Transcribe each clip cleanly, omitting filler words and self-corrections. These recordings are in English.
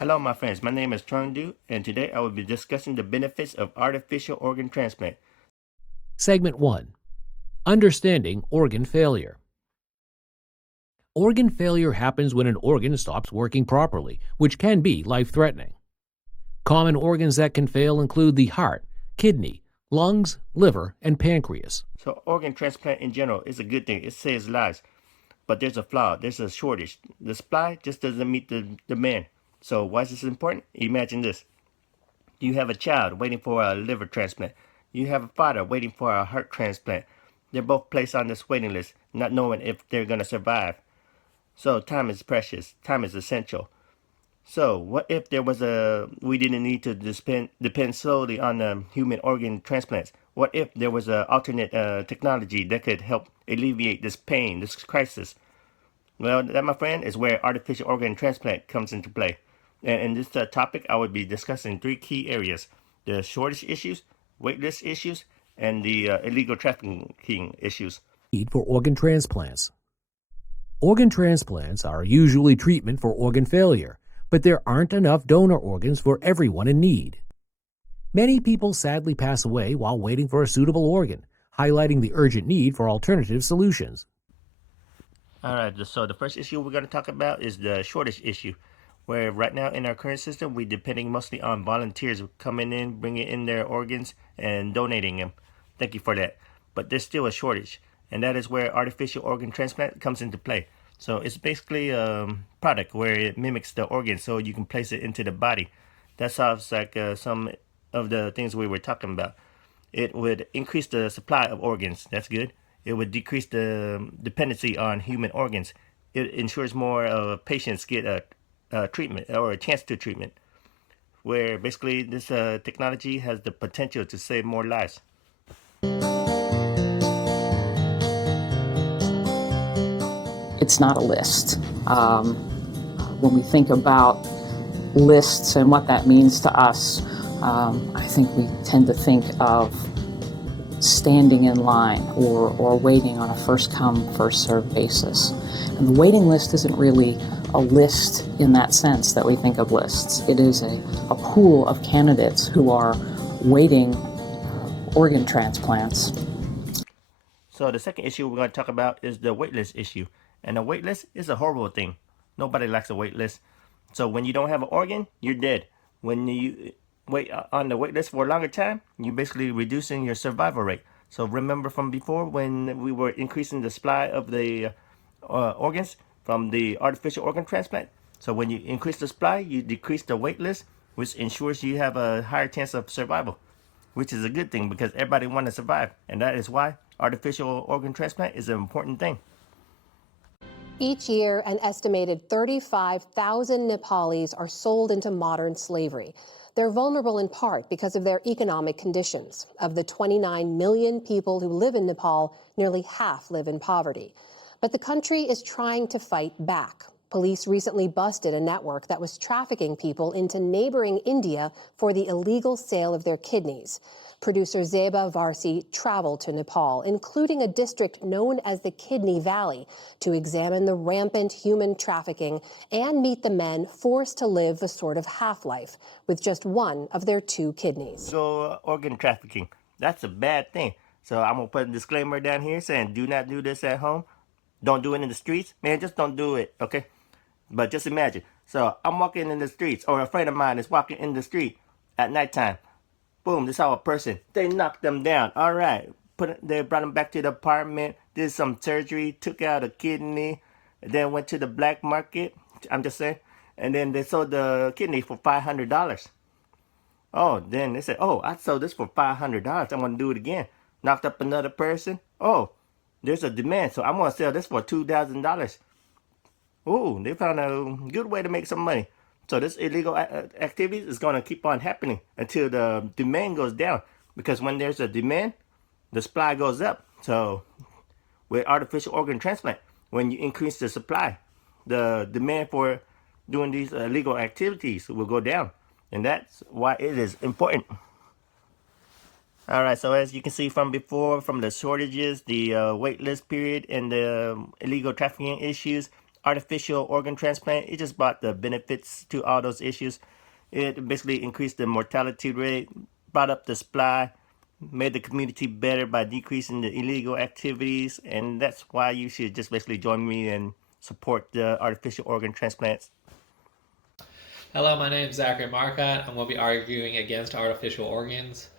Hello, my friends. My name is Trundu, and today I will be discussing the benefits of artificial organ transplant. Segment 1. Understanding organ failure. Organ failure happens when an organ stops working properly, which can be life-threatening. Common organs that can fail include the heart, kidney, lungs, liver, and pancreas. So, organ transplant in general is a good thing. It saves lives, but there's a flaw. There's a shortage. The supply just doesn't meet the demand. So, why is this important? Imagine this: you have a child waiting for a liver transplant. You have a father waiting for a heart transplant. They're both placed on this waiting list, not knowing if they're going to survive. So, time is precious. Time is essential. So, what if we didn't need to depend solely on human organ transplants? What if there was an alternate technology that could help alleviate this pain, this crisis? Well, that, my friend, is where artificial organ transplant comes into play. And in this topic, I would be discussing three key areas: the shortage issues, waitlist issues, and the illegal trafficking issues. Need for organ transplants. Organ transplants are usually treatment for organ failure, but there aren't enough donor organs for everyone in need. Many people sadly pass away while waiting for a suitable organ, highlighting the urgent need for alternative solutions. All right, so the first issue we're going to talk about is the shortage issue, where right now in our current system, we're depending mostly on volunteers coming in, bringing in their organs, and donating them. Thank you for that. But there's still a shortage, and that is where artificial organ transplant comes into play. So it's basically a product where it mimics the organ so you can place it into the body. That solves like some of the things we were talking about. It would increase the supply of organs. That's good. It would decrease the dependency on human organs. It ensures more patients get a treatment or a chance to treatment, where basically this technology has the potential to save more lives. It's not a list. When we think about lists and what that means to us, I think we tend to think of standing in line or waiting on a first come, first served basis. And the waiting list isn't really a list in that sense that we think of lists. It is a pool of candidates who are waiting organ transplants. So the second issue we're going to talk about is the waitlist issue. And a waitlist is a horrible thing. Nobody likes a waitlist. So when you don't have an organ, you're dead. When you wait on the waitlist for a longer time, you're basically reducing your survival rate. So remember from before when we were increasing the supply of the organs from the artificial organ transplant? So when you increase the supply, you decrease the waitlist, which ensures you have a higher chance of survival, which is a good thing because everybody wants to survive. And that is why artificial organ transplant is an important thing. Each year, an estimated 35,000 Nepalis are sold into modern slavery. They're vulnerable in part because of their economic conditions. Of the 29 million people who live in Nepal, nearly half live in poverty. But the country is trying to fight back. Police recently busted a network that was trafficking people into neighboring India for the illegal sale of their kidneys. Producer Zeba Varsi traveled to Nepal, including a district known as the Kidney Valley, to examine the rampant human trafficking and meet the men forced to live a sort of half-life with just one of their two kidneys. Organ trafficking, that's a bad thing. So I'm going to put a disclaimer down here saying do not do this at home. Don't do it in the streets. Man, just don't do it, okay? But just imagine. So I'm walking in the streets, or a friend of mine is walking in the street at nighttime. Boom, they saw a person. They knocked them down. All right. They brought them back to the apartment, did some surgery, took out a kidney, then went to the black market. I'm just saying. And then they sold the kidney for $500. Oh, then they said, oh, I sold this for $500. I'm going to do it again. Knocked up another person. Oh, there's a demand, so I'm going to sell this for $2,000. Ooh, they found a good way to make some money. So this illegal activities is going to keep on happening until the demand goes down. Because when there's a demand, the supply goes up. So with artificial organ transplant, when you increase the supply, the demand for doing these illegal activities will go down. And that's why it is important. All right, so as you can see from before, from the shortages, the wait list period, and the illegal trafficking issues, artificial organ transplant, it just brought the benefits to all those issues. It basically increased the mortality rate, brought up the supply, made the community better by decreasing the illegal activities, and that's why you should just basically join me and support the artificial organ transplants. Hello, my name is Zachary Marcotte. I'm going to be arguing against artificial organs.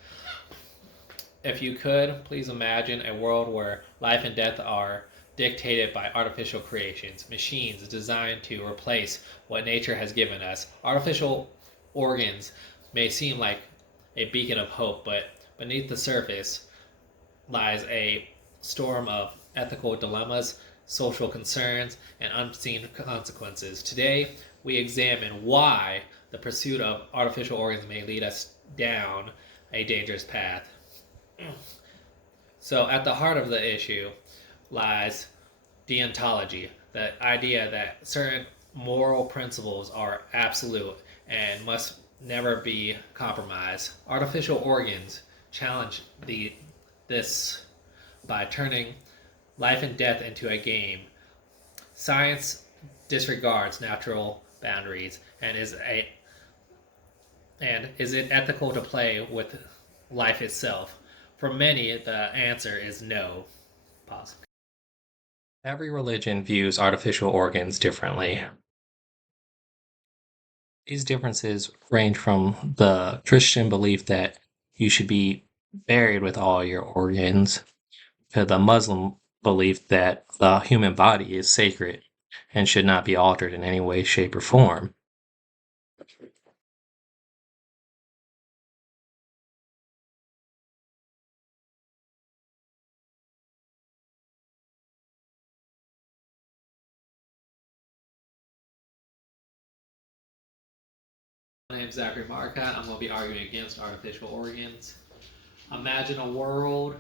If you could, please imagine a world where life and death are dictated by artificial creations, machines designed to replace what nature has given us. Artificial organs may seem like a beacon of hope, but beneath the surface lies a storm of ethical dilemmas, social concerns, and unseen consequences. Today, we examine why the pursuit of artificial organs may lead us down a dangerous path. So, at the heart of the issue lies deontology, the idea that certain moral principles are absolute and must never be compromised. Artificial organs challenge this by turning life and death into a game. Science disregards natural boundaries and is it ethical to play with life itself? For many, the answer is no. Pause. Every religion views artificial organs differently. These differences range from the Christian belief that you should be buried with all your organs to the Muslim belief that the human body is sacred and should not be altered in any way, shape, or form. My name is Zachary Marcotte. I'm going to be arguing against artificial organs. Imagine a world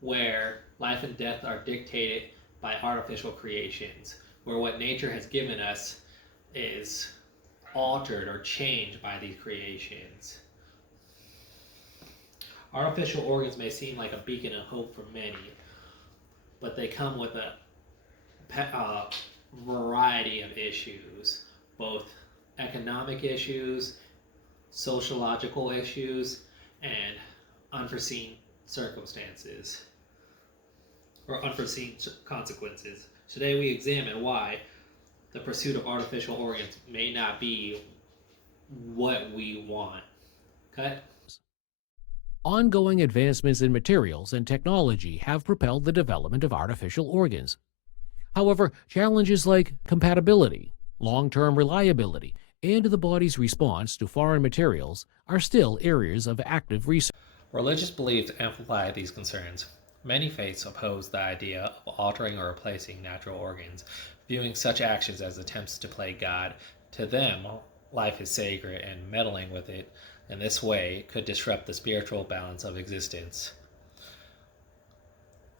where life and death are dictated by artificial creations, where what nature has given us is altered or changed by these creations. Artificial organs may seem like a beacon of hope for many, but they come with a variety of issues, both economic issues, sociological issues, and unforeseen circumstances or unforeseen consequences. Today we examine why the pursuit of artificial organs may not be what we want. Cut. Ongoing advancements in materials and technology have propelled the development of artificial organs. However, challenges like compatibility, long-term reliability, and the body's response to foreign materials are still areas of active research. Religious beliefs amplify these concerns. Many faiths oppose the idea of altering or replacing natural organs, viewing such actions as attempts to play God. To them, life is sacred, and meddling with it in this way could disrupt the spiritual balance of existence.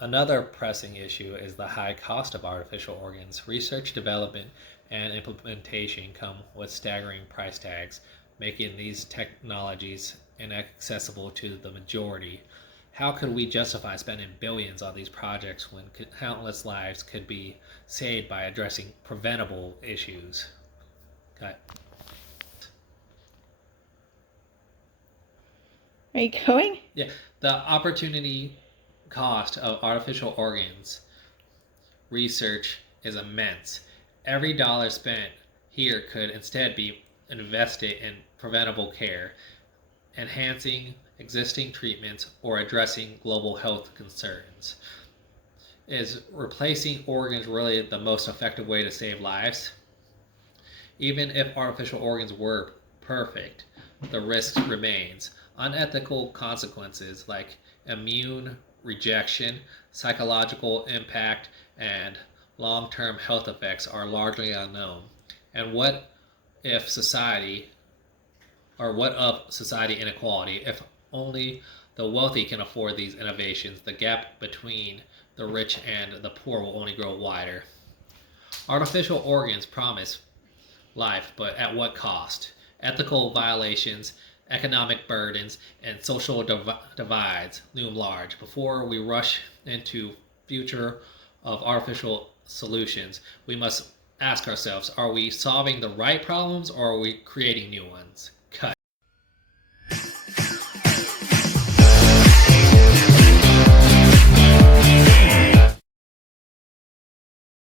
Another pressing issue is the high cost of artificial organs. Research, development, and implementation come with staggering price tags, making these technologies inaccessible to the majority. How could we justify spending billions on these projects when countless lives could be saved by addressing preventable issues? Okay. Are you going? Yeah, the opportunity cost of artificial organs research is immense. Every dollar spent here could instead be invested in preventable care, enhancing existing treatments, or addressing global health concerns. Is replacing organs really the most effective way to save lives? Even if artificial organs were perfect, the risk remains. Unethical consequences like immune rejection, psychological impact, and long-term health effects are largely unknown. And what of society inequality? If only the wealthy can afford these innovations, the gap between the rich and the poor will only grow wider. Artificial organs promise life, but at what cost? Ethical violations, economic burdens, and social divides loom large. Before we rush into future of artificial solutions, we must ask ourselves, are we solving the right problems or are we creating new ones?